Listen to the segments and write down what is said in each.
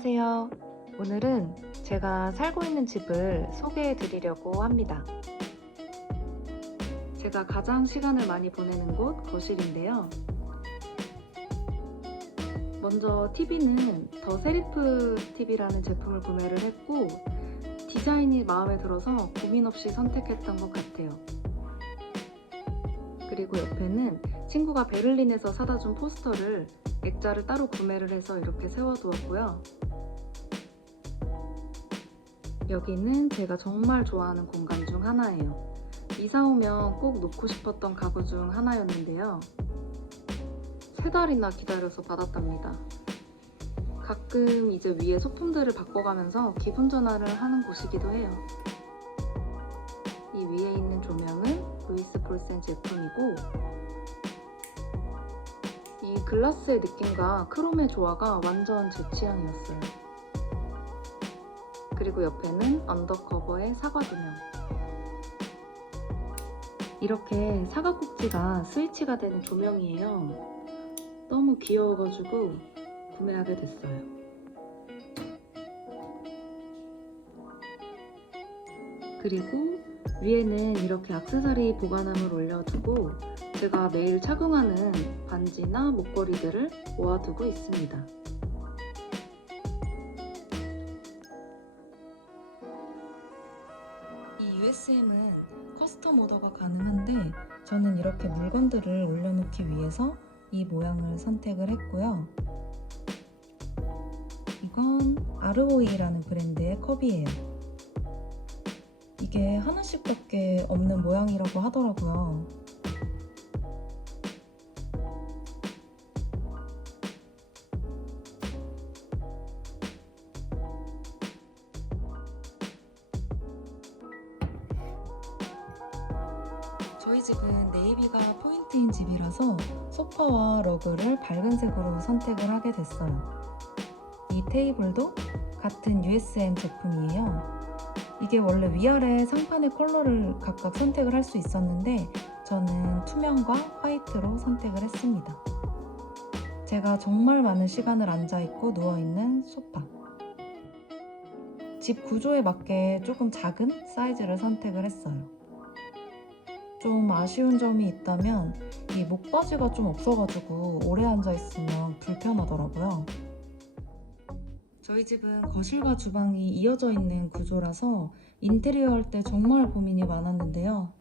안녕하세요. 오늘은 제가 살고 있는 집을 소개해 드리려고 합니다. 제가 가장 시간을 많이 보내는 곳 거실인데요. 먼저 TV는 더 세리프 TV라는 제품을 구매를 했고 디자인이 마음에 들어서 고민 없이 선택했던 것 같아요. 그리고 옆에는 친구가 베를린에서 사다 준 포스터를 액자를 따로 구매를 해서 이렇게 세워두었고요. 여기는 제가 정말 좋아하는 공간 중 하나예요. 이사 오면 꼭 놓고 싶었던 가구 중 하나였는데요. 세 달이나 기다려서 받았답니다. 가끔 이제 위에 소품들을 바꿔가면서 기분 전환을 하는 곳이기도 해요. 이 위에 있는 조명은 루이스 폴센 제품이고 이 글라스의 느낌과 크롬의 조화가 완전 제 취향이었어요. 그리고 옆에는 언더커버의 사과 조명. 이렇게 사과 꼭지가 스위치가 되는 조명이에요. 너무 귀여워가지고 구매하게 됐어요. 그리고 위에는 이렇게 악세사리 보관함을 올려두고 제가 매일 착용하는 반지나 목걸이들을 모아두고 있습니다. 이 USM은 커스텀 오더가 가능한데 저는 이렇게 물건들을 올려놓기 위해서 이 모양을 선택을 했고요. 이건 아르오이라는 브랜드의 컵이에요. 이게 하나씩밖에 없는 모양이라고 하더라고요. 저희 집은 네이비가 포인트인 집이라서 소파와 러그를 밝은 색으로 선택을 하게 됐어요. 이 테이블도 같은 USM 제품이에요. 이게 원래 위아래 상판의 컬러를 각각 선택을 할 수 있었는데 저는 투명과 화이트로 선택을 했습니다. 제가 정말 많은 시간을 앉아있고 누워있는 소파. 집 구조에 맞게 조금 작은 사이즈를 선택을 했어요. 좀 아쉬운 점이 있다면 이 목받이가 좀 없어가지고 오래 앉아있으면 불편하더라고요. 저희 집은 거실과 주방이 이어져 있는 구조라서 인테리어 할 때 정말 고민이 많았는데요.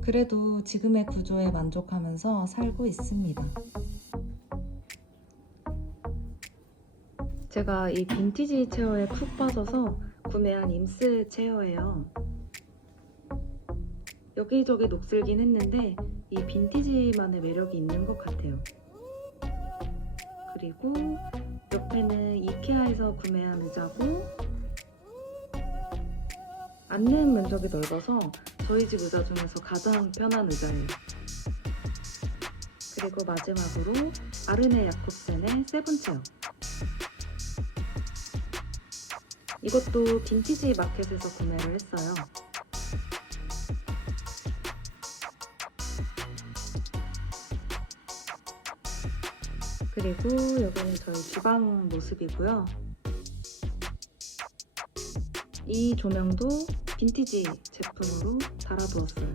그래도 지금의 구조에 만족하면서 살고 있습니다. 제가 이 빈티지 체어에 푹 빠져서 구매한 임스 체어예요. 여기저기 녹슬긴 했는데 이 빈티지만의 매력이 있는 것 같아요. 그리고 옆에는 이케아에서 구매한 의자고 앉는 면적이 넓어서 저희 집 의자 중에서 가장 편한 의자예요. 그리고 마지막으로 아르네 야콥센의 세븐체어. 이것도 빈티지 마켓에서 구매를 했어요. 그리고 여기는 저희 주방 모습이고요. 이 조명도 빈티지 제품으로 달아두었어요.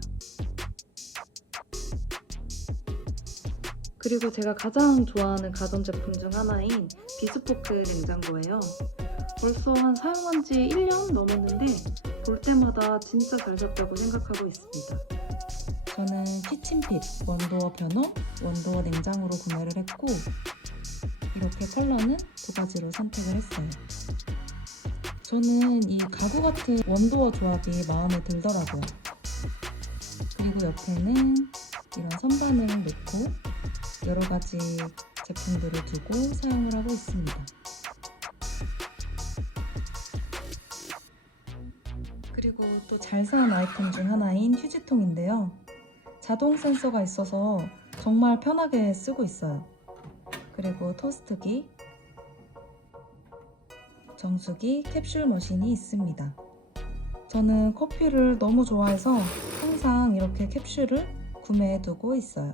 그리고 제가 가장 좋아하는 가전제품 중 하나인 비스포크 냉장고예요. 벌써 한 사용한 지 1년 넘었는데 볼 때마다 진짜 잘 샀다고 생각하고 있습니다. 저는 키친핏 원도어 변호, 원도어 냉장으로 구매를 했고 이렇게 컬러는 두 가지로 선택을 했어요. 저는 이 가구 같은 원도어 조합이 마음에 들더라고요. 그리고 옆에는 이런 선반을 놓고 여러 가지 제품들을 두고 사용을 하고 있습니다. 그리고 또잘산 아이템 중 하나인 휴지통인데요. 자동 센서가 있어서 정말 편하게 쓰고 있어요. 그리고 토스트기, 정수기, 캡슐 머신이 있습니다. 저는 커피를 너무 좋아해서 항상 이렇게 캡슐을 구매해 두고 있어요.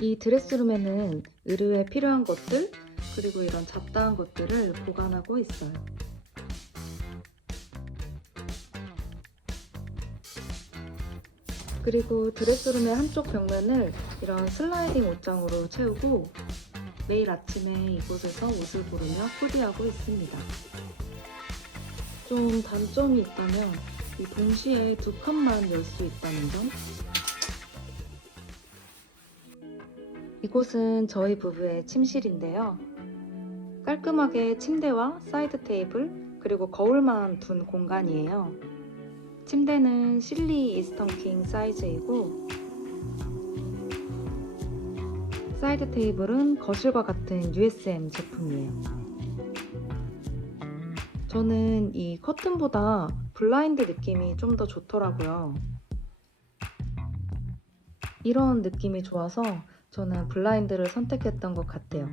이 드레스룸에는 의류에 필요한 것들, 그리고 이런 잡다한 것들을 보관하고 있어요. 그리고 드레스룸의 한쪽 벽면을 이런 슬라이딩 옷장으로 채우고 매일 아침에 이곳에서 옷을 고르며 코디하고 있습니다. 좀 단점이 있다면 이 동시에 두 칸만 열 수 있다는 점. 이곳은 저희 부부의 침실인데요. 깔끔하게 침대와 사이드 테이블 그리고 거울만 둔 공간이에요. 침대는 실리 이스턴 킹 사이즈이고 사이드 테이블은 거실과 같은 USM 제품이에요. 저는 이 커튼보다 블라인드 느낌이 좀 더 좋더라고요. 이런 느낌이 좋아서 저는 블라인드를 선택했던 것 같아요.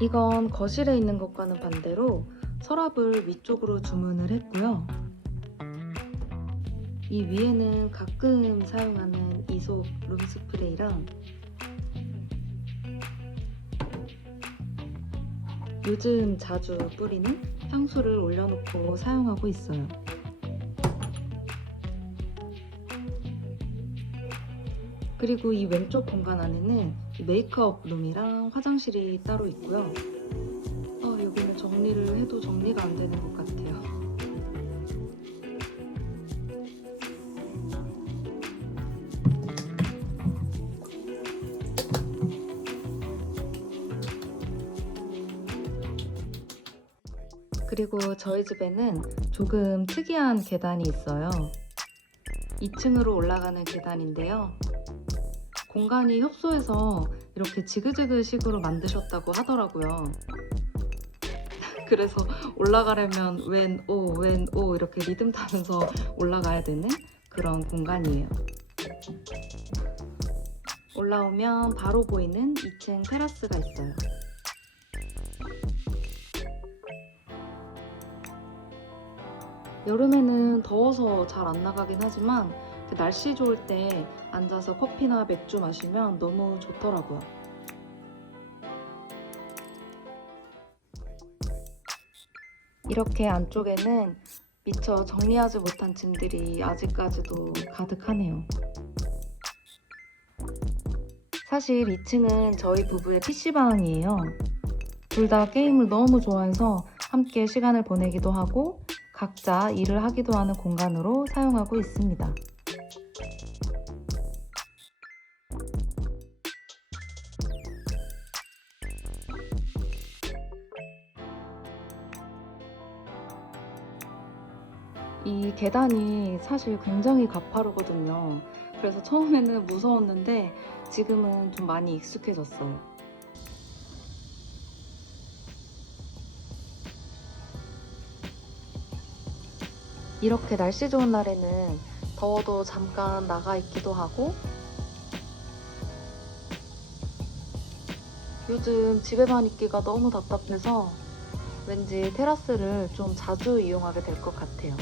이건 거실에 있는 것과는 반대로 서랍을 위쪽으로 주문을 했고요. 이 위에는 가끔 사용하는 이솝 룸스프레이랑 요즘 자주 뿌리는 향수를 올려놓고 사용하고 있어요. 그리고 이 왼쪽 공간 안에는 메이크업 룸이랑 화장실이 따로 있고요. 아, 여기는 정리를 해도 정리가 안 되는 것 같아요. 그리고 저희 집에는 조금 특이한 계단이 있어요. 2층으로 올라가는 계단인데요. 공간이 협소해서 이렇게 지그재그 식으로 만드셨다고 하더라고요. 그래서 올라가려면 왼, 오, 왼, 오 이렇게 리듬 타면서 올라가야 되는 그런 공간이에요. 올라오면 바로 보이는 2층 테라스가 있어요. 여름에는 더워서 잘 안 나가긴 하지만 그 날씨 좋을 때 앉아서 커피나 맥주 마시면 너무 좋더라고요. 이렇게 안쪽에는 미처 정리하지 못한 짐들이 아직까지도 가득하네요. 사실 2층은 저희 부부의 PC방이에요. 둘 다 게임을 너무 좋아해서 함께 시간을 보내기도 하고 각자 일을 하기도 하는 공간으로 사용하고 있습니다. 이 계단이 사실 굉장히 가파르거든요. 그래서 처음에는 무서웠는데 지금은 좀 많이 익숙해졌어요. 이렇게 날씨 좋은 날에는 더워도 잠깐 나가 있기도 하고 요즘 집에만 있기가 너무 답답해서 왠지 테라스를 좀 자주 이용하게 될 것 같아요.